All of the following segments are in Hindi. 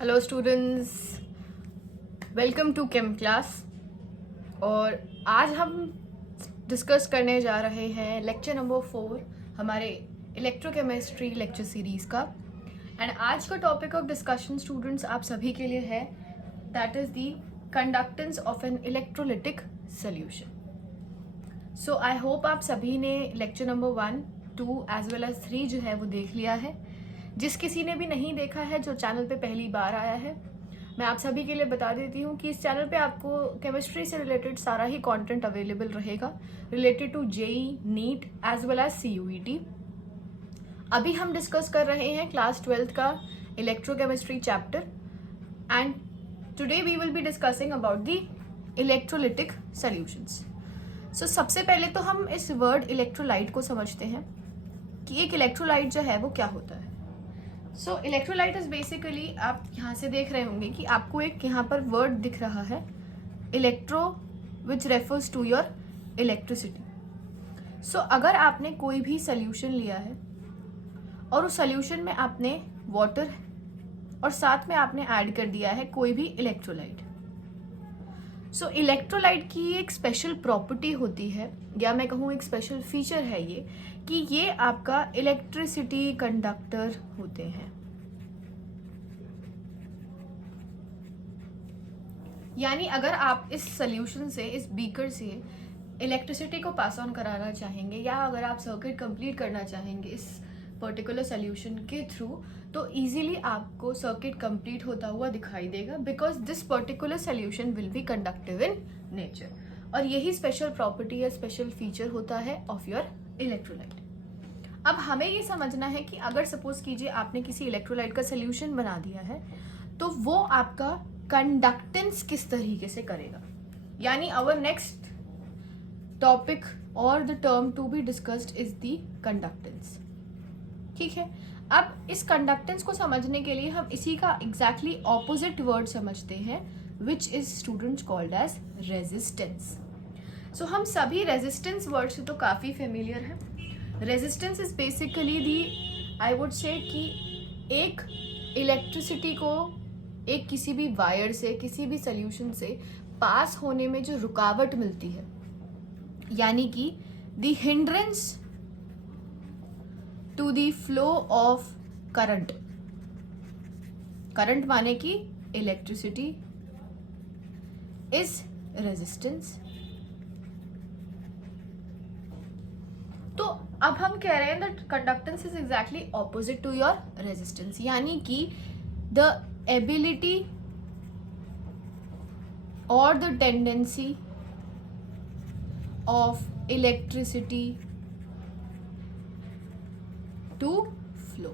Hello students, welcome to chem class. और आज हम डिस्कस करने जा रहे हैं लेक्चर नंबर 4 हमारे इलेक्ट्रोकेमिस्ट्री लेक्चर सीरीज़ का। एंड आज का टॉपिक ऑफ डिस्कशन स्टूडेंट्स आप सभी के लिए है, that is the conductance of an electrolytic solution. So I hope आप सभी ने lecture number 1, 2 as well as 3 जो है वो देख लिया है। जिस किसी ने भी नहीं देखा है, जो चैनल पे पहली बार आया है, मैं आप सभी के लिए बता देती हूँ कि इस चैनल पे आपको केमिस्ट्री से रिलेटेड सारा ही कंटेंट अवेलेबल रहेगा related to JEE, NEET as well as CUET। अभी हम डिस्कस कर रहे हैं क्लास 12th का electrochemistry chapter and today we will be discussing about the electrolytic solutions. So सबसे पहले तो हम इस वर्ड इलेक्ट्रोलाइट को समझते हैं कि एक इलेक्ट्रोलाइट जो है वो क्या होता है। सो इलेक्ट्रोलाइट इज बेसिकली, आप यहाँ से देख रहे होंगे कि आपको एक यहाँ पर वर्ड दिख रहा है electro, which refers to your electricity. So अगर आपने कोई भी सोल्यूशन लिया है और उस सोल्यूशन में आपने वाटर और साथ में आपने ऐड कर दिया है कोई भी इलेक्ट्रोलाइट, सो इलेक्ट्रोलाइट की एक स्पेशल प्रॉपर्टी होती है, या मैं कहूँ एक स्पेशल फीचर है ये, कि ये आपका इलेक्ट्रिसिटी कंडक्टर होते हैं। यानी अगर आप इस सोल्यूशन से, इस बीकर से इलेक्ट्रिसिटी को पास ऑन कराना चाहेंगे, या अगर आप सर्किट कंप्लीट करना चाहेंगे इस पर्टिकुलर सोल्यूशन के थ्रू, तो इजीली आपको सर्किट कंप्लीट होता हुआ दिखाई देगा, because this particular solution will be conductive in nature. और यही स्पेशल प्रॉपर्टी या स्पेशल फीचर होता है ऑफ योर इलेक्ट्रोलाइट। अब हमें ये समझना है कि अगर सपोज कीजिए आपने किसी इलेक्ट्रोलाइट का सोल्यूशन बना दिया है, तो वो आपका कंडक्टेंस किस तरीके से करेगा। यानी आवर नेक्स्ट टॉपिक और the term to be discussed is the conductance. ठीक है, अब इस कंडक्टेंस को समझने के लिए हम इसी का एग्जैक्टली ऑपोजिट वर्ड समझते हैं, which is students called as resistance. So हम सभी रेजिस्टेंस वर्ड से तो काफी फेमिलियर हैं। Resistance is basically the, I would say कि एक इलेक्ट्रिसिटी को एक किसी भी वायर से, किसी भी सोल्यूशन से पास होने में जो रुकावट मिलती है, यानी कि the hindrance to the flow of current. Current माने कि इलेक्ट्रिसिटी इज रेजिस्टेंस। तो अब हम कह रहे हैं that conductance is exactly opposite to your resistance, यानी कि द एबिलिटी और the tendency of electricity to flow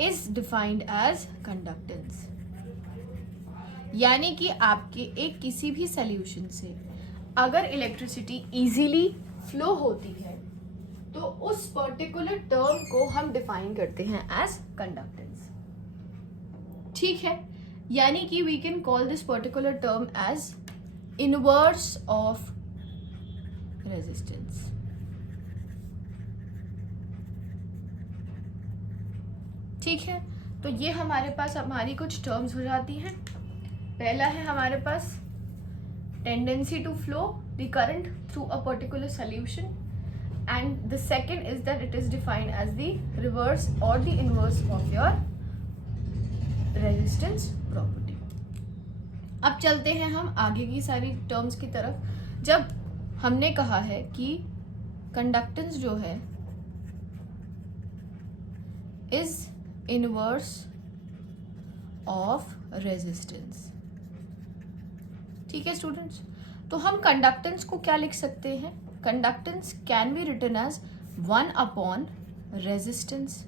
is defined as conductance। यानी कि आपके एक किसी भी सोल्यूशन से अगर इलेक्ट्रिसिटी इजीली फ्लो होती है, तो उस पर्टिकुलर टर्म को हम डिफाइन करते हैं एज कंडक्टेंस। ठीक है, यानी कि we can call this particular term as inverse of resistance. ठीक है, तो ये हमारे पास हमारी कुछ टर्म्स हो जाती हैं। पहला है हमारे पास tendency to flow the current through a particular solution, and the second is that it is defined as the reverse or the inverse of your resistance property. अब चलते हैं हम आगे की सारी टर्म्स की तरफ। जब हमने कहा है कि कंडक्टेंस जो है इज इनवर्स ऑफ रेजिस्टेंस। ठीक है स्टूडेंट्स, तो हम कंडक्टेंस को क्या लिख सकते हैं? Conductance can be written as 1 upon resistance.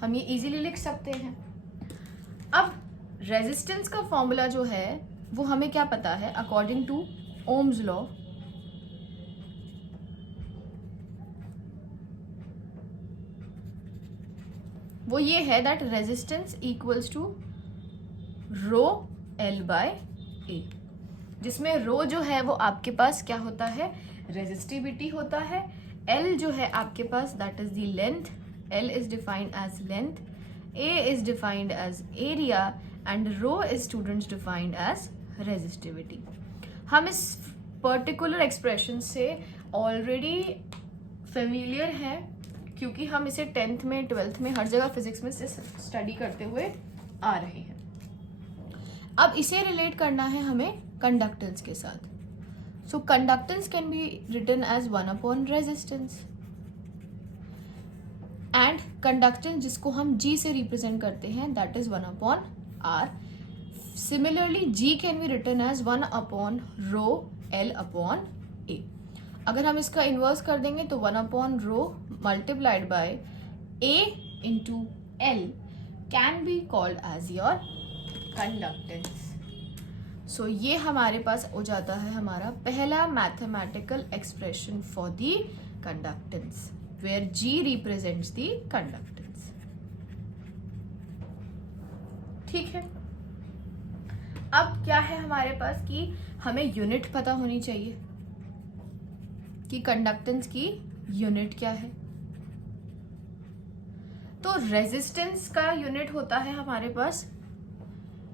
हम ये इजीली लिख सकते हैं। अब रेजिस्टेंस का फॉर्मूला जो है वो हमें क्या पता है? अकॉर्डिंग टू ओम्स लॉ, वो ये है that resistance equals to rho L by A, जिसमें रो जो है वो आपके पास क्या होता है? रेजिस्टिविटी होता है। L जो है आपके पास that is the length, L is defined as length, A is defined as area and rho is students defined as resistivity. हम इस पर्टिकुलर एक्सप्रेशन से ऑलरेडी फेमिलियर हैं क्योंकि हम इसे 10th में 12th में हर जगह फिजिक्स में से स्टडी करते हुए आ रहे हैं. अब इसे रिलेट करना है हमें कंडक्टेंस के साथ. So conductance can be written as 1 / resistance and conductance जिसको हम G से रिप्रेजेंट करते हैं that is 1 / R. Similarly G can be written as 1 / rho L / A. अगर हम इसका इन्वर्स कर देंगे तो 1 / rho multiplied by A into L can be called as your conductance. So ये हमारे पास हो जाता है हमारा पहला mathematical expression for the conductance where G represents the conductance. ठीक है. अब क्या है हमारे पास कि हमें यूनिट पता होनी चाहिए कि कंडक्टेंस की यूनिट क्या है. तो रेजिस्टेंस का यूनिट होता है हमारे पास,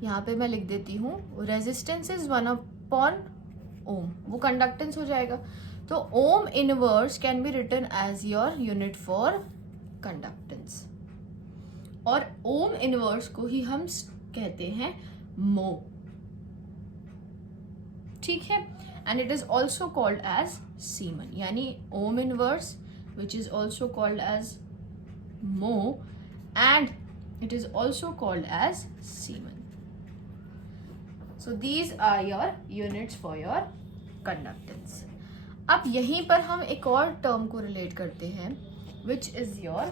यहाँ पे मैं लिख देती हूँ, रेजिस्टेंस इज 1 / ओम. वो कंडक्टेंस हो जाएगा. तो ohm inverse can be written as your unit for conductance और ओम इनवर्स को ही हम कहते हैं मो. ठीक है. And it is also called as siemens, यानी ohm inverse which is also called as mho and it is also called as Siemens. So these are your units for your conductance. अब यहीं पर हम एक और टर्म को रिलेट करते हैं which is your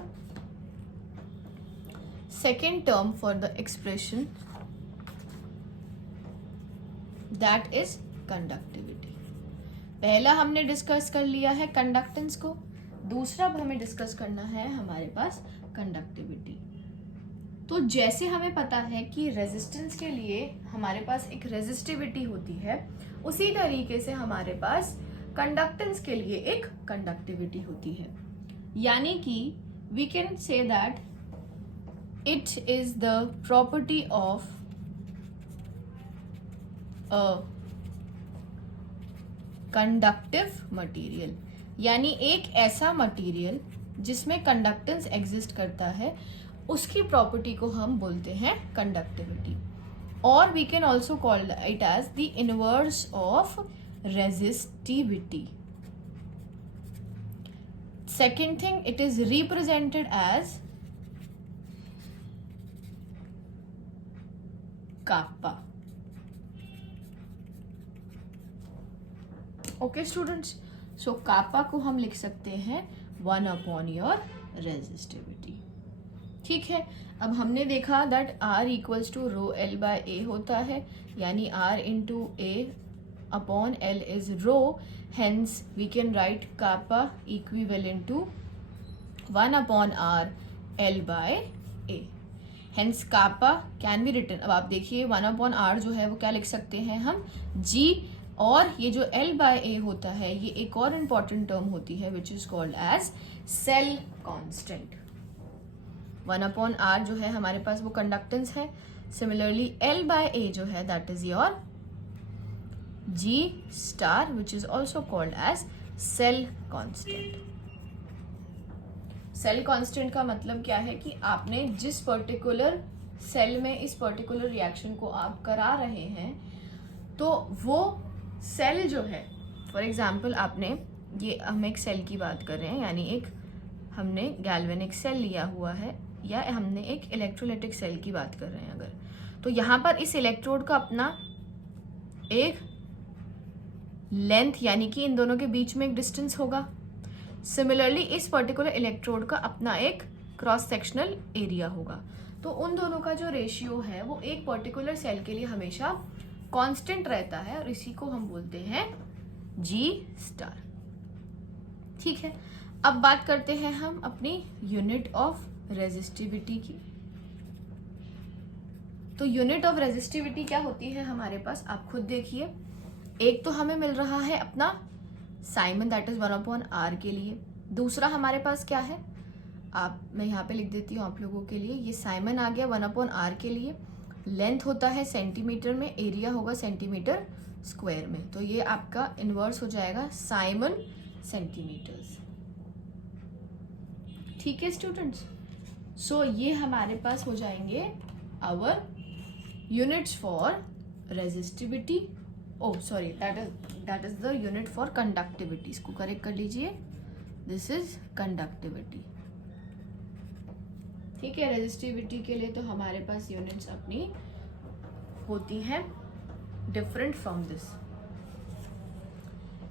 second term for the expression that is conductivity. पहला हमने डिस्कस कर लिया है कंडक्टेंस को, दूसरा अब हमें डिस्कस करना है हमारे पास कंडक्टिविटी. तो जैसे हमें पता है कि रेजिस्टेंस के लिए हमारे पास एक रेजिस्टिविटी होती है, उसी तरीके से हमारे पास कंडक्टेंस के लिए एक कंडक्टिविटी होती है. यानी कि we can say that it is the property of a conductive material. यानी एक ऐसा मटेरियल जिसमें कंडक्टेंस एग्जिस्ट करता है, उसकी प्रॉपर्टी को हम बोलते हैं कंडक्टिविटी. और we can also call it as the inverse of resistivity. Second thing, it is represented as kappa. Okay students, so kappa को हम लिख सकते हैं 1 / योर रेजिस्टिविटी. ठीक है. अब हमने देखा that R equals to rho L / A होता है, यानी R into A upon L is rho. Hence we can write kappa equivalent to 1 / R L / A. Hence kappa can be written. अब आप देखिए 1 / R जो है वो क्या लिख सकते हैं हम, G. और ये जो L / A होता है ये एक और इम्पॉर्टेंट टर्म होती है which is called as cell constant. 1 / R जो है हमारे पास वो कंडक्टेंस है. सिमिलरली L / A जो है that is your G* which is also called as cell constant. Cell constant का मतलब क्या है कि आपने जिस पर्टिकुलर सेल में इस पर्टिकुलर रिएक्शन को आप करा रहे हैं, तो वो सेल जो है, फॉर एग्जाम्पल आपने ये, हम एक सेल की बात कर रहे हैं, यानी एक हमने गैल्वेनिक सेल लिया हुआ है या हमने एक इलेक्ट्रोलाइटिक सेल की बात कर रहे हैं अगर, तो यहाँ पर इस इलेक्ट्रोड का अपना एक लेंथ यानी कि इन दोनों के बीच में एक डिस्टेंस होगा. सिमिलरली इस पर्टिकुलर इलेक्ट्रोड का अपना एक क्रॉस सेक्शनल एरिया होगा. तो उन दोनों का जो रेशियो है वो एक पर्टिकुलर सेल के लिए हमेशा कांस्टेंट रहता है और इसी को हम बोलते हैं G*. ठीक है. अब बात करते हैं हम अपनी यूनिट ऑफ रेजिस्टिविटी की. तो यूनिट ऑफ रेजिस्टिविटी क्या होती है हमारे पास, आप खुद देखिए. एक तो हमें मिल रहा है अपना साइमन दैट इज 1 / R के लिए. दूसरा हमारे पास क्या है, मैं यहाँ पे लिख देती हूँ आप लोगों के लिए। ये साइमन आ गया 1/r के लिए। लेंथ होता है सेंटीमीटर में, एरिया होगा सेंटीमीटर स्क्वायर में, तो ये आपका इनवर्स हो जाएगा साइमन सेंटीमीटर्स। ठीक है स्टूडेंट्स, सो ये हमारे पास हो जाएंगे our units for resistivity, sorry that is the unit for conductivity. इसको करेक्ट कर लीजिए, दिस इज कंडक्टिविटी। ठीक है, रेजिस्टिविटी के लिए तो हमारे पास यूनिट्स अपनी होती हैं डिफरेंट फ्रॉम दिस।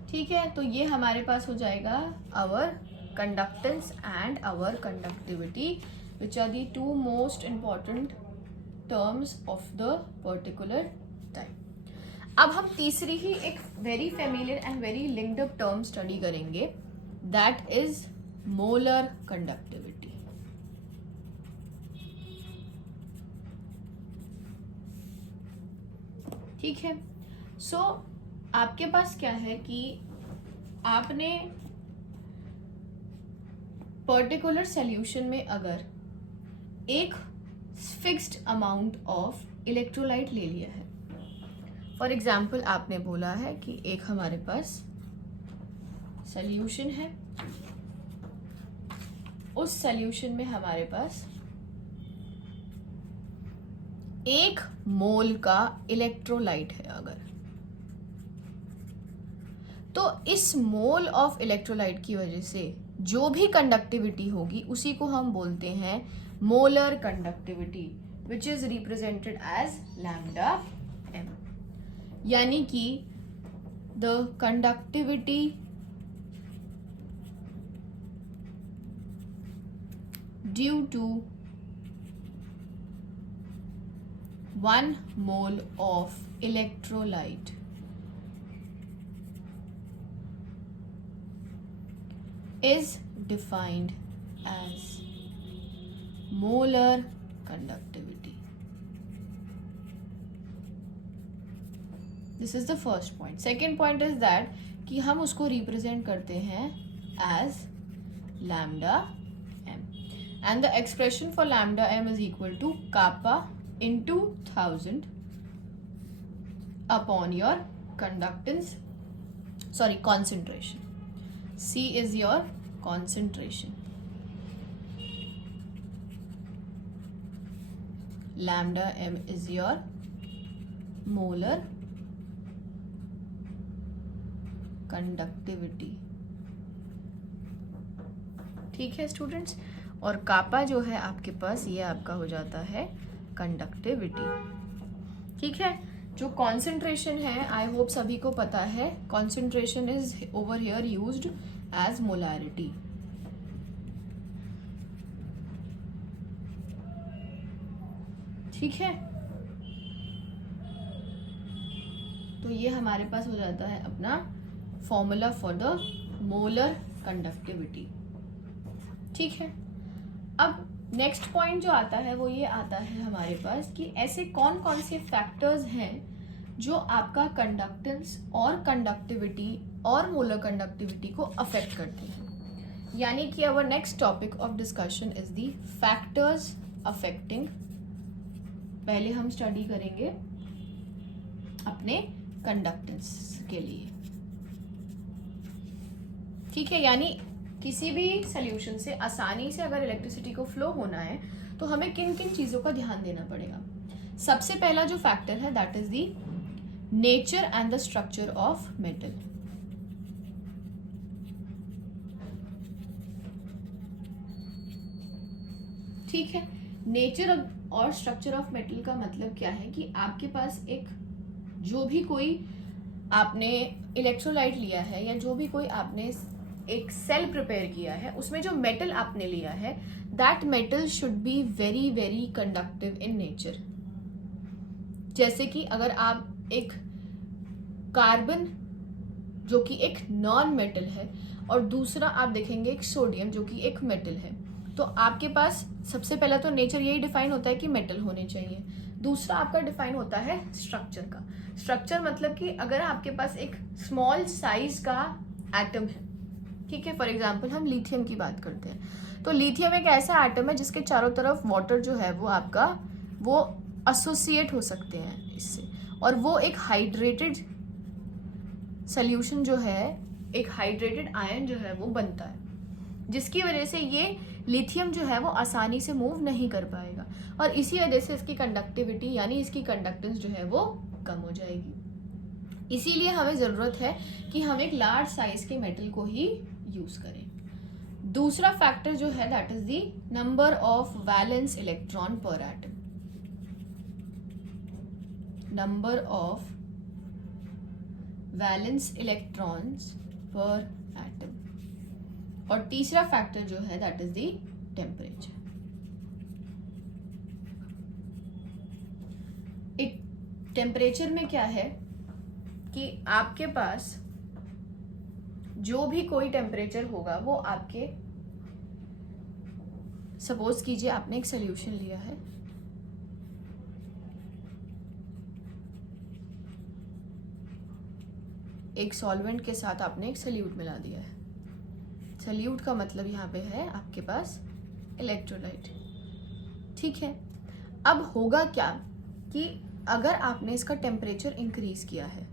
ठीक है, तो ये हमारे पास हो जाएगा our conductance and our conductivity, which are the two most important terms of the particular type. अब हम तीसरी ही एक very familiar and very linked up term study करेंगे, दैट इज मोलर कंडक्टिविटी। ठीक है, सो आपके पास क्या है कि आपने पर्टिकुलर सॉल्यूशन में अगर एक फिक्स्ड अमाउंट ऑफ इलेक्ट्रोलाइट ले लिया है, फॉर एग्जाम्पल आपने बोला है कि एक हमारे पास सॉल्यूशन है, उस सॉल्यूशन में हमारे पास 1 मोल का इलेक्ट्रोलाइट है अगर, तो इस मोल ऑफ इलेक्ट्रोलाइट की वजह से जो भी कंडक्टिविटी होगी उसी को हम बोलते हैं molar conductivity, which is represented as lambda m। यानी कि the conductivity due to 1 mole of electrolyte is defined as molar conductivity. This is the first point. Second point is that कि हम उसको represent करते हैं as lambda m, and the expression for lambda m is equal to kappa into 1000 upon your concentration. C is your concentration. Lambda m is your molar conductivity. ठीक है स्टूडेंट्स, और कापा जो है आपके पास ये आपका हो जाता है कंडक्टिविटी। ठीक है, जो कॉन्सेंट्रेशन है आई होप सभी को पता है, concentration is over here used as molarity. ठीक है, तो ये हमारे पास हो जाता है अपना formula for the molar conductivity. ठीक है, अब नेक्स्ट पॉइंट जो आता है वो ये आता है हमारे पास कि ऐसे कौन कौन से फैक्टर्स हैं जो आपका कंडक्टेंस और कंडक्टिविटी और मोलर कंडक्टिविटी को अफेक्ट करते हैं। यानी कि our next topic of discussion is the factors affecting. पहले हम स्टडी करेंगे अपने कंडक्टेंस के लिए। ठीक है, यानी किसी भी सॉल्यूशन से आसानी से अगर इलेक्ट्रिसिटी को फ्लो होना है तो हमें किन किन चीजों का ध्यान देना पड़ेगा। सबसे पहला जो फैक्टर है that is the nature and the structure of metal. ठीक है, नेचर और स्ट्रक्चर ऑफ मेटल का मतलब क्या है कि आपके पास एक जो भी कोई आपने इलेक्ट्रोलाइट लिया है या जो भी कोई आपने एक सेल प्रिपेयर किया है उसमें जो मेटल आपने लिया है that metal should be very very conductive in nature. जैसे कि अगर आप एक कार्बन जो कि एक नॉन मेटल है और दूसरा आप देखेंगे एक सोडियम जो कि एक मेटल है, तो आपके पास सबसे पहला तो नेचर यही डिफाइन होता है कि मेटल होने चाहिए। दूसरा आपका डिफाइन होता है स्ट्रक्चर का। स्ट्रक्चर मतलब कि अगर आपके पास एक स्मॉल साइज का एटम है, ठीक है, फॉर एग्जांपल हम लिथियम की बात करते हैं, तो लिथियम एक ऐसा एटम है जिसके चारों तरफ वाटर जो है वो आपका वो एसोसिएट हो सकते हैं इससे, और वो एक हाइड्रेटेड सोल्यूशन जो है, एक हाइड्रेटेड आयन जो है वो बनता है, जिसकी वजह से ये लिथियम जो है वो आसानी से मूव नहीं कर पाएगा, और इसी वजह से इसकी कंडक्टिविटी यानी इसकी कंडक्टेंस जो है वो कम हो जाएगी। इसीलिए हमें ज़रूरत है कि हम एक लार्ज साइज के मेटल को ही यूज़ करें। दूसरा फैक्टर जो है that is the number of valence electron per atom, number of valence electrons per atom. और तीसरा फैक्टर जो है दैट इज द टेम्परेचर। एक टेम्परेचर में क्या है कि आपके पास जो भी कोई टेम्परेचर होगा वो आपके, सपोज कीजिए आपने एक सोल्यूशन लिया है, एक सॉल्वेंट के साथ आपने एक सल्यूट मिला दिया है। सल्यूट का मतलब यहाँ पे है आपके पास इलेक्ट्रोलाइट, ठीक है। अब होगा क्या कि अगर आपने इसका टेम्परेचर इंक्रीज किया है,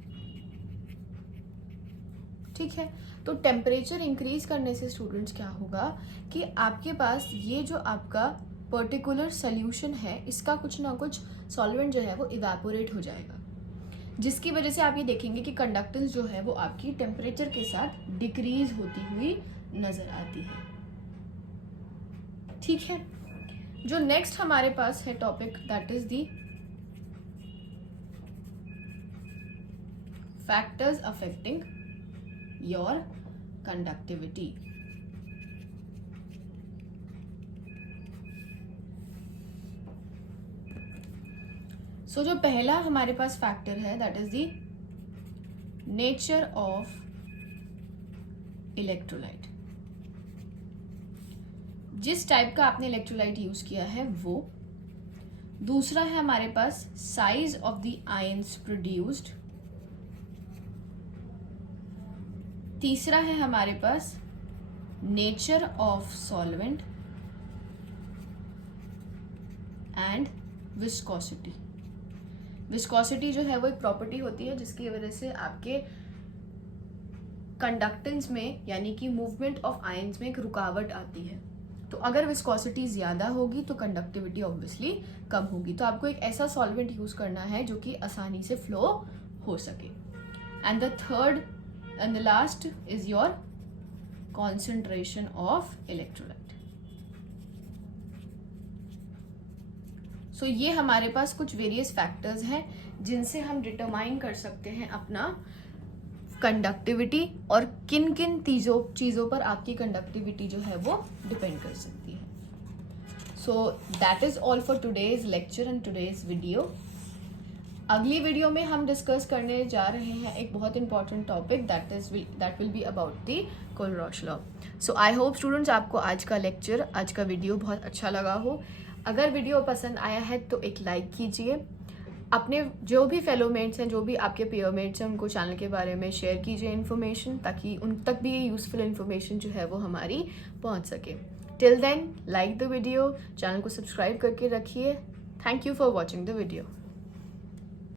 ठीक है, तो टेम्परेचर इंक्रीज करने से स्टूडेंट्स क्या होगा कि आपके पास ये जो आपका पर्टिकुलर सोल्यूशन है इसका कुछ ना कुछ सॉल्वेंट जो है वो इवेपोरेट हो जाएगा, जिसकी वजह से आप ये देखेंगे कि कंडक्टेंस जो है वो आपकी टेम्परेचर के साथ डिक्रीज होती हुई नजर आती है, ठीक है। जो नेक्स्ट हमारे पास है topic that is the factors affecting your conductivity. So जो पहला हमारे पास फैक्टर है that is the nature of electrolyte. जिस टाइप का आपने इलेक्ट्रोलाइट यूज किया है वो। दूसरा है हमारे पास size of the ions produced. तीसरा है हमारे पास nature of solvent and viscosity. Viscosity जो है वो एक प्रॉपर्टी होती है जिसकी वजह से आपके कंडक्टेंस में यानी कि मूवमेंट ऑफ आयंस में एक रुकावट आती है। तो अगर विस्कोसिटी ज्यादा होगी तो कंडक्टिविटी ऑब्वियसली कम होगी। तो आपको एक ऐसा सॉल्वेंट यूज करना है जो कि आसानी से फ्लो हो सके। And the third and the last is your concentration of electrolyte. So ये हमारे पास कुछ वेरियस फैक्टर्स हैं जिनसे हम डिटरमाइन कर सकते हैं अपना कंडक्टिविटी और किन किन चीज़ों पर आपकी कंडक्टिविटी जो है वो डिपेंड कर सकती है। So that is all for today's lecture and today's video. अगली वीडियो में हम डिस्कस करने जा रहे हैं एक बहुत important topic that will be about the Kohlrausch law. So I hope students आपको आज का लेक्चर, आज का वीडियो बहुत अच्छा लगा हो। अगर वीडियो पसंद आया है तो एक लाइक कीजिए। अपने जो भी फेलोमेट्स हैं, जो भी आपके पेयरमेट्स हैं, उनको चैनल के बारे में शेयर कीजिए इन्फॉर्मेशन, ताकि उन तक भी ये यूजफुल इन्फॉर्मेशन जो है वो हमारी पहुंच सके। Till then like the video, channel को सब्सक्राइब करके रखिए। Thank you for watching the video.